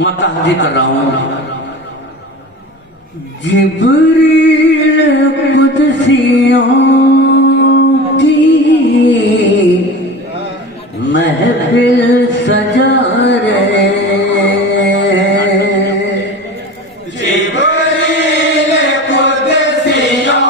मैं तहदी कर रहा हूँ। जिब्रील कुदसियों की महफिल सजा रहे, जिब्रील कुदसियों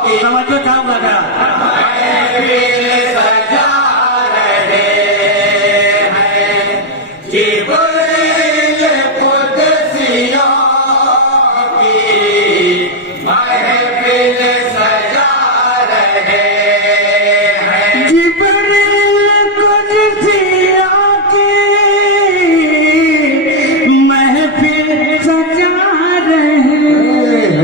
की तवज्जो था मेरा, महफिल सजा रहे हैं। जिब्रील कुदसियों की महफिल सजा रहे हैं। जिब्रील कुदसियों की महफिल सजा रहे हैं।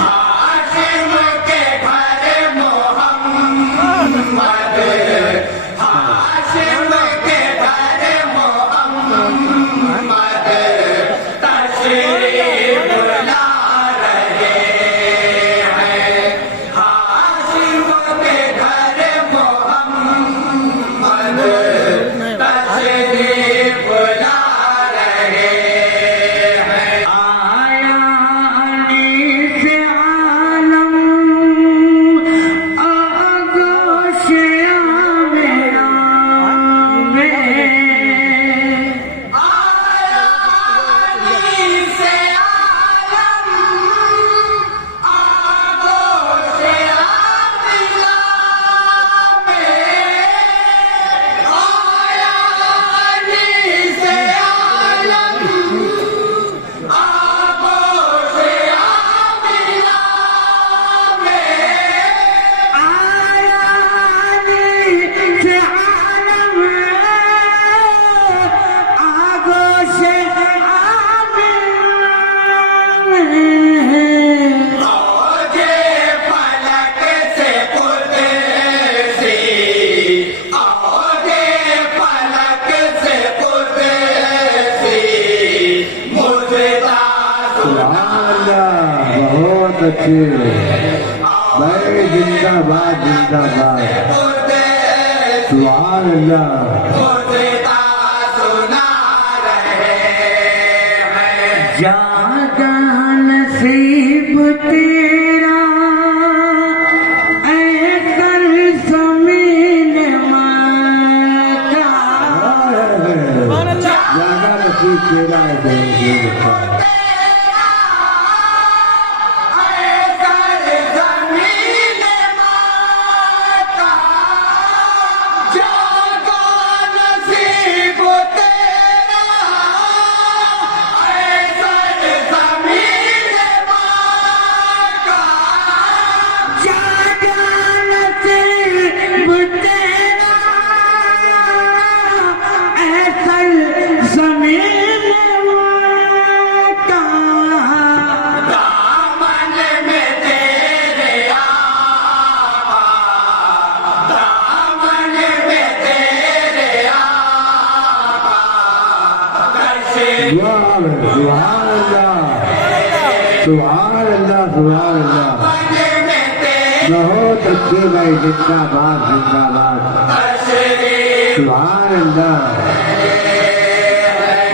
हाशिम के घर मोहम्मद, हाशिम के घर मोहम्मद तशरीफ ला रहे हैं। हाशिम के घर मोहम्मद तशरीफ ला रहे हैं। आया अली से आलम आगोश मेरा में, आया अली से आलम आगोश आमिना में। आया अली से आलम आगोश आमिना में। आया अली से आलम आगोश औजे फलक से कुदसी, औजे फलक से कुदसी मुर्दा अल्लाह बहुत अच्छे भाई, जिंदाबाद जिंदाबाद, सुभान अल्लाह। मुर्दा सुना रहे हैं। ज्यादा नसीब तेरा ऐ कर ज़मीन माता, ज्यादा नसीब तेरा है देंगे। ज्यादा नसीब तेरा ऐ कर ज़मीन माता। दामन में तेरे आका, दामन में तेरे आका तशरीफ सुभान अल्लाह, सुभान अल्लाह, सुभान अल्लाह। में तेरे बहुत अच्छे भाई, जिंदाबाद जिंदाबाद, तशरीफ सुभान अल्लाह।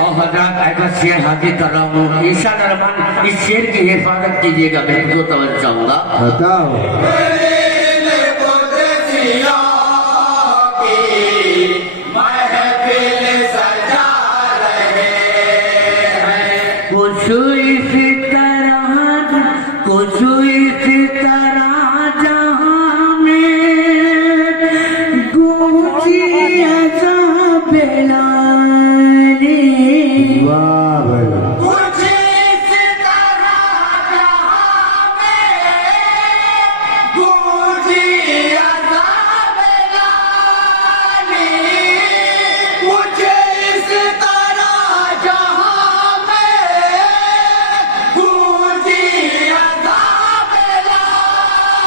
और हजरत ऐसा शेर हाजिर कर रहा हूँ, ईशान रहमान इस शेर की हिफाजत कीजिएगा, मैं तो तवज्जो चाहूंगा। बताओ कुदसियों की महफिल सजा रहे हैं। कुछ इसी तरह जहाँ में गूंजी अज़ाब लानी। वाह भाई, कुछ इस तरह जहाँ में गूंजी अज़ाब लानी। कुछ इस तरह जहाँ में गूंजी अज़ाब लानी।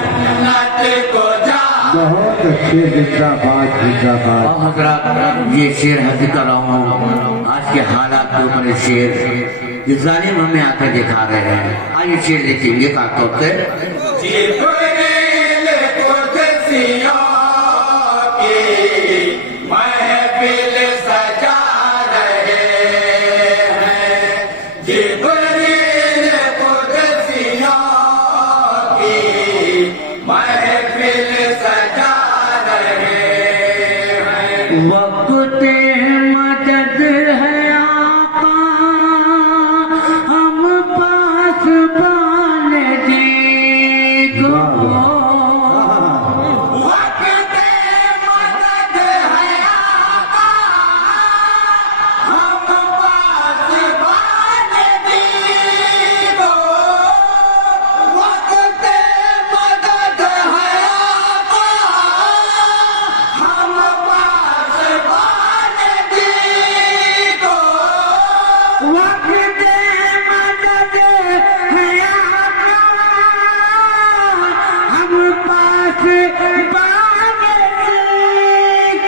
जन्नत को जा बहुत अच्छे जिंदाबाद जिंदाबाद और हजरत ये शेर हज कर रहा हूँ आज के हालात के ऊपर ये शेर ये जालिम हमें आकर दिखा रहे हैं। आइए शेर देखेंगे खासतौर से जिब्रील कुदसियों की महफिल सजा रहे हैं। जिब्रील कुदसियों की महफिल सजा रहे हैं। वक्त मदद है आका हम पास बान जी को वक्त मदद है आका हम पास बांधी को। वक्त मदद है आका हम पास बांधी को। वक्त मदद है आका हम पास बान जी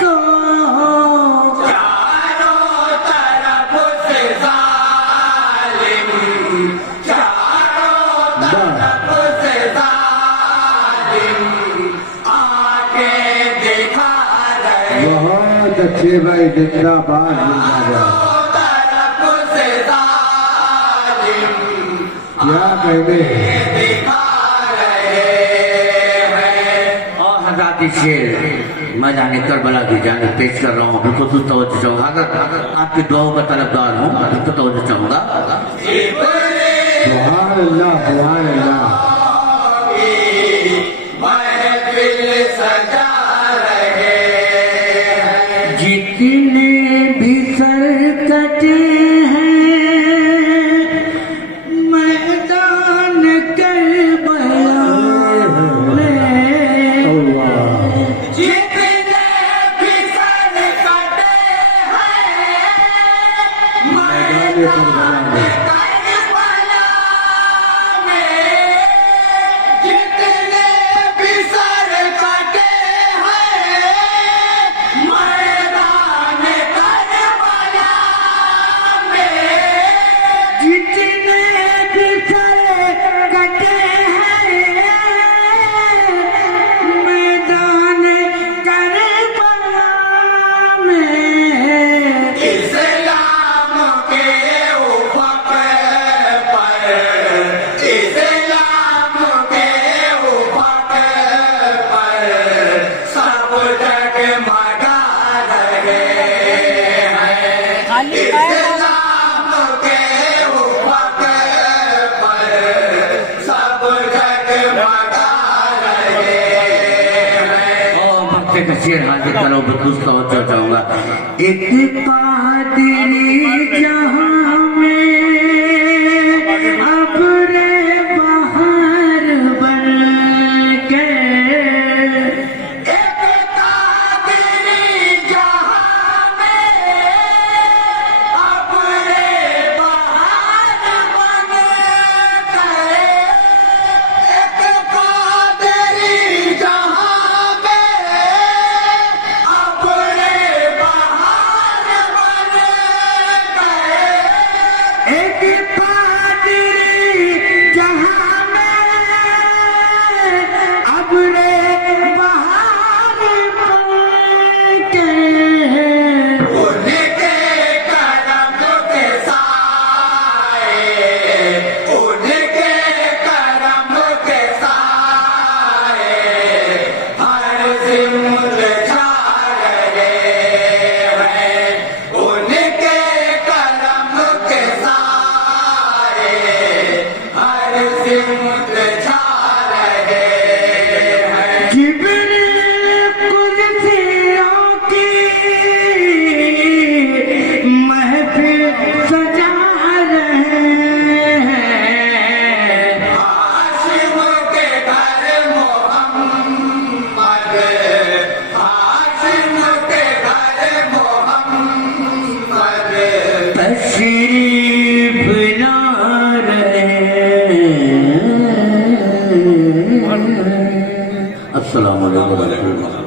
को चारों तरफ से जालिम, चारों तरफ से जालिम आके दिखा रहे। बहुत अच्छे भाई जिंदाबाद जिंदाबाद चारों तरफ से जालिम क्या कहने दिखा रहे हैं। और हज़रात शेर मैं जाने करबला की जाने पेश कर रहा हूँ बिल्कुल तवज्जो चाहूँगा अगर आपकी दुआओं का तलबदार हूँ बिल्कुल तवज्जो चाहूँगा। सुभान अल्लाह महफिल सजा रहे हैं। जितने भी सर कटे हैं मैदान करबला में अल्लाह जितने भी सर कटे हैं मैदान करबला में। करबला में। जितने भी सर कटे हैं मैदान करबला में। जितने भी सर कटे हैं मैदान करबला में इस्लाम के उफक पर, इस्लाम के उफक पर सब जगमगा रहे हैं। इस्लाम के उफक पर सब जगमगा रहे हैं। और वक्त का शेर हाजिर करो बिल्कुल तवज्जो चाहूँगा। एक कादिरी जहाँ में अब्रे बहार बन के एक कादिरी जहाँ में अपने बहार बन गए। एक कादिरी जहाँ में अपने बहार बन अस्सलाम वालेकुम।